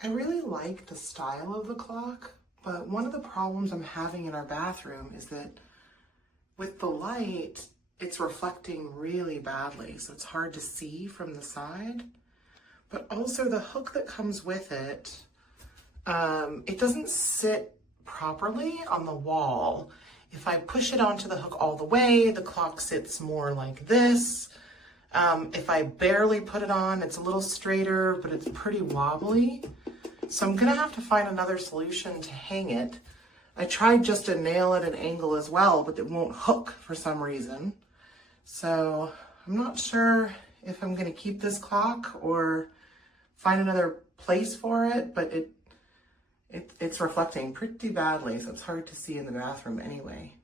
I really like the style of the clock, but one of the problems I'm having in our bathroom is that with the light, it's reflecting really badly, so it's hard to see from the side. But also the hook that comes with it, it doesn't sit properly on the wall. If I push it onto the hook all the way, the clock sits more like this. If I barely put it on, it's a little straighter, but it's pretty wobbly. So I'm gonna have to find another solution to hang it. I tried just to nail it at an angle as well, but it won't hook for some reason. So I'm not sure if I'm gonna keep this clock or find another place for it, but it's reflecting pretty badly, so it's hard to see in the bathroom anyway.